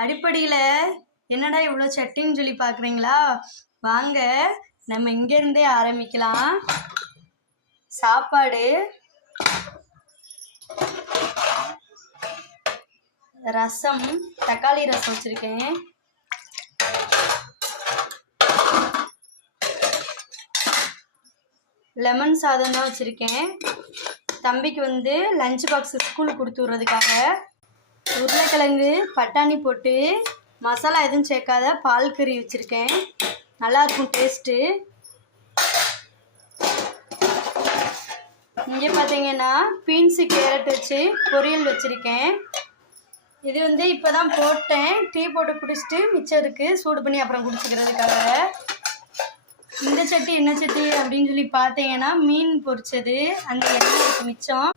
அடிப்படையில் என்னடா இவ்வளோ சட்டின்னு சொல்லி பார்க்குறீங்களா? வாங்க நம்ம இங்கேருந்தே ஆரம்பிக்கலாம். சாப்பாடு, ரசம், தக்காளி ரசம் வச்சுருக்கேன். லெமன் சாதம் தான் வச்சுருக்கேன். தம்பிக்கு வந்து லஞ்ச் பாக்ஸ் ஸ்கூலுக்கு கொடுத்து விட்றதுக்காக உருளைக்கிழங்கு பட்டாணி போட்டு மசாலா எதுவும் சேர்க்காத பால் கறி வச்சுருக்கேன். நல்லாயிருக்கும் டேஸ்ட்டு. இங்கே பார்த்தீங்கன்னா பீன்ஸு கேரட் வச்சு பொரியல் வச்சுருக்கேன். இது வந்து இப்போ தான் போட்டேன். டீ போட்டு குடிச்சிட்டு மிச்சம் இருக்குது, சூடு பண்ணி அப்புறம் குடிச்சிக்கிறதுக்காக. இந்த சட்டி என்ன சட்டி அப்படின்னு சொல்லி பார்த்தீங்கன்னா மீன் பொரிச்சது, அந்த எண்ணெய் இருக்கு மிச்சம்.